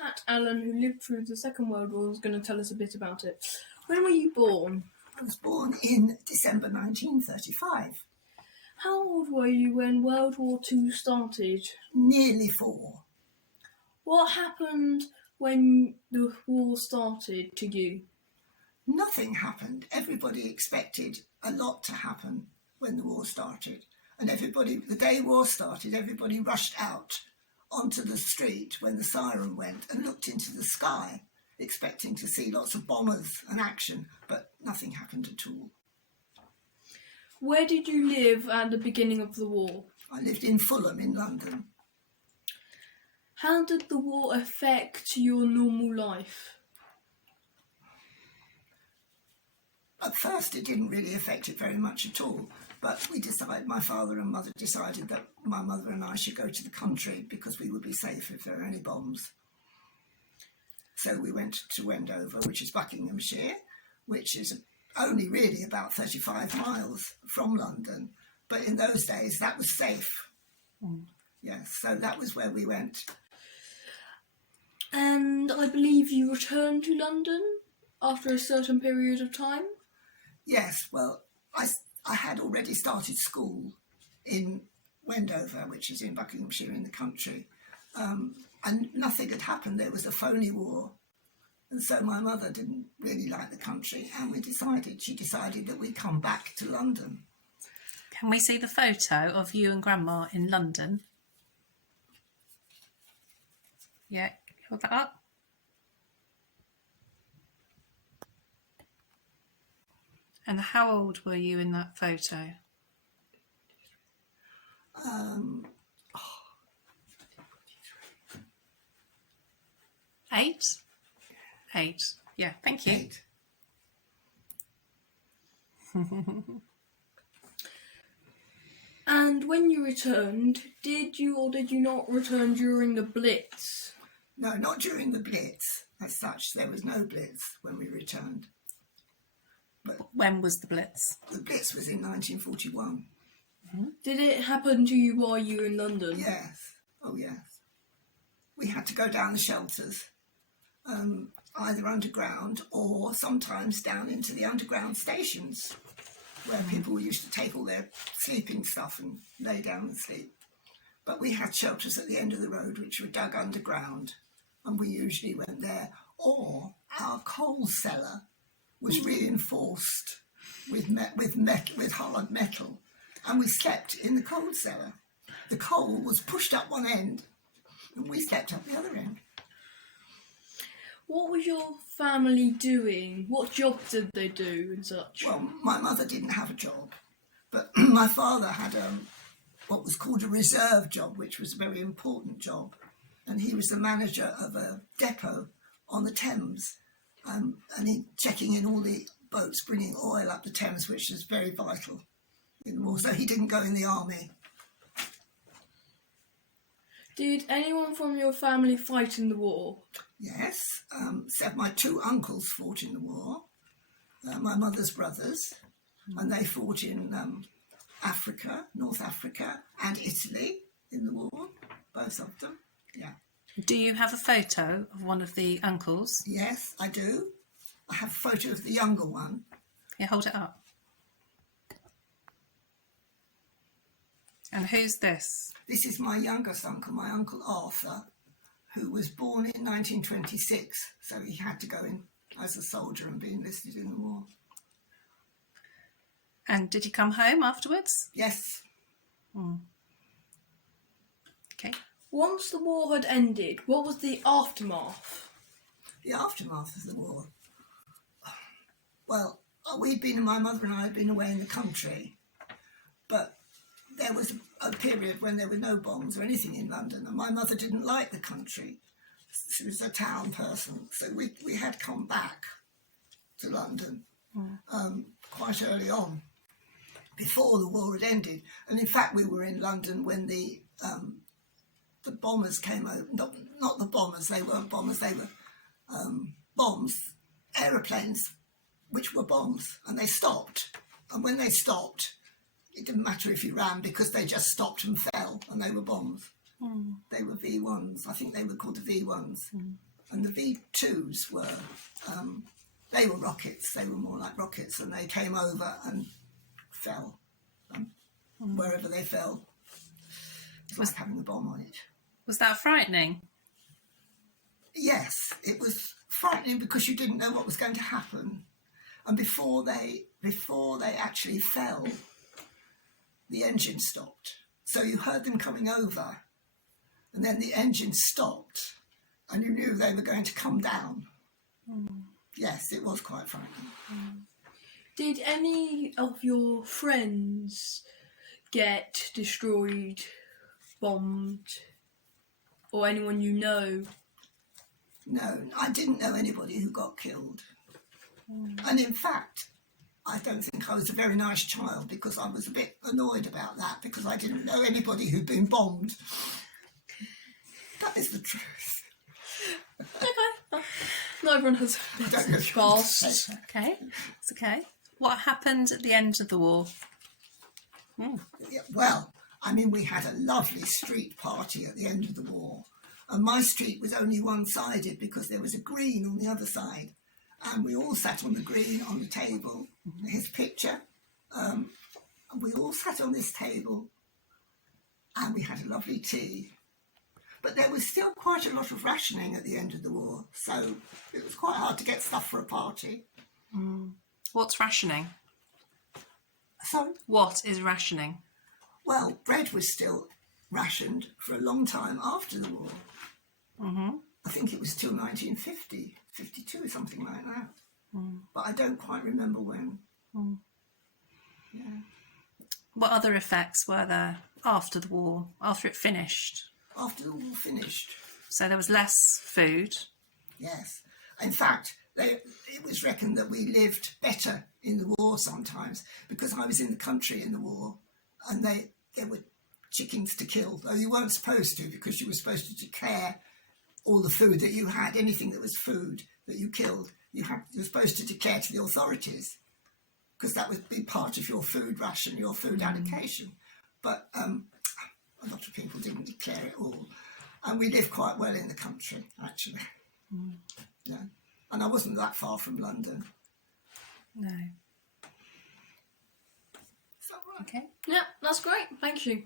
Pat Allen, who lived through the Second World War, is going to tell us a bit about it. When were you born? I was born in December 1935. How old were you when World War II started? Nearly 4. What happened when the war started to you? Nothing happened. Everybody expected a lot to happen when the war started. And the day war started, everybody rushed out onto the street when the siren went and looked into the sky, expecting to see lots of bombers and action, but nothing happened at all. Where did you live at the beginning of the war? I lived in Fulham in London. How did the war affect your normal life? At first, it didn't really affect it very much at all. But my father and mother decided that my mother and I should go to the country because we would be safe if there were any bombs. So we went to Wendover, which is Buckinghamshire, which is only really about 35 miles from London. But in those days, that was safe. Yes, so that was where we went. And I believe you returned to London after a certain period of time? Yes, well, I had already started school in Wendover, which is in Buckinghamshire in the country, and nothing had happened. There was a phony war, and so my mother didn't really like the country, and she decided that we'd come back to London. Can we see the photo of you and Grandma in London? Yeah, hold that up. And how old were you in that photo? 8? 8. Yeah, thank you. 8. And when you returned, did you or did you not return during the Blitz? No, not during the Blitz as such. There was no Blitz when we returned. But when was the Blitz? The Blitz was in 1941. Did it happen to you while you were in London? Yes. Oh, yes. We had to go down the shelters, either underground or sometimes down into the underground stations where people used to take all their sleeping stuff and lay down and sleep. But we had shelters at the end of the road which were dug underground, and we usually went there. Or our coal cellar was reinforced with hard metal, and we slept in the coal cellar. The coal was pushed up one end, and we slept up the other end. What was your family doing? What job did they do and such? Well, my mother didn't have a job, but my father had what was called a reserve job, which was a very important job. And he was the manager of a depot on the Thames, and he checking in all the boats bringing oil up the Thames, which is very vital in the war. So he didn't go in the army. Did anyone from your family fight in the war? Yes, my 2 uncles fought in the war, my mother's brothers, and they fought in Africa, North Africa, and Italy in the war, both of them, yeah. Do you have a photo of one of the uncles? Yes, I do. I have a photo of the younger one. Yeah, hold it up. And who's this? This is my youngest uncle, my Uncle Arthur, who was born in 1926, so he had to go in as a soldier and be enlisted in the war. And did he come home afterwards? Yes. Okay. Once the war had ended, what was the aftermath? The aftermath of the war? Well, my mother and I had been away in the country, but there was a period when there were no bombs or anything in London, and my mother didn't like the country. She was a town person, so we had come back to London quite early on, before the war had ended. And in fact, we were in London when the bombers came over. Not the bombers, they weren't bombers, they were bombs, aeroplanes, which were bombs, and they stopped. And when they stopped, it didn't matter if you ran because they just stopped and fell, and they were bombs. They were V1s. I think they were called the V1s. And the V2s were, they were rockets. They were more like rockets, and they came over and fell wherever they fell. It was like having a bomb on it. Was that frightening? Yes, it was frightening because you didn't know what was going to happen. And before they actually fell, the engine stopped. So you heard them coming over, and then the engine stopped, and you knew they were going to come down. Yes, it was quite frightening. Did any of your friends get destroyed, bombed, or anyone you know? No, I didn't know anybody who got killed. And in fact, I don't think I was a very nice child because I was a bit annoyed about that because I didn't know anybody who'd been bombed. That is the truth. Okay. Not everyone has don't know if you want to say past. that. Okay, it's okay. What happened at the end of the war? Yeah, well, I mean, we had a lovely street party at the end of the war. And my street was only one-sided because there was a green on the other side. And we all sat on the green on the table, his picture. And we all sat on this table and we had a lovely tea. But there was still quite a lot of rationing at the end of the war. So it was quite hard to get stuff for a party. What's rationing? So, What is rationing? well, bread was still rationed for a long time after the war. I think it was till 1950, 52, something like that. But I don't quite remember when. Yeah. What other effects were there after the war, after it finished? After the war finished, So there was less food. yes. In fact, it was reckoned that we lived better in the war sometimes because I was in the country in the war and there were chickens to kill, though you weren't supposed to because you were supposed to declare all the food that you had, anything that was food that you killed, you were supposed to declare to the authorities because that would be part of your food ration, your food allocation. But a lot of people didn't declare it all. And we lived quite well in the country, actually. Yeah. And I wasn't that far from London. No. Is that right? Okay. Yeah, that's great. Thank you.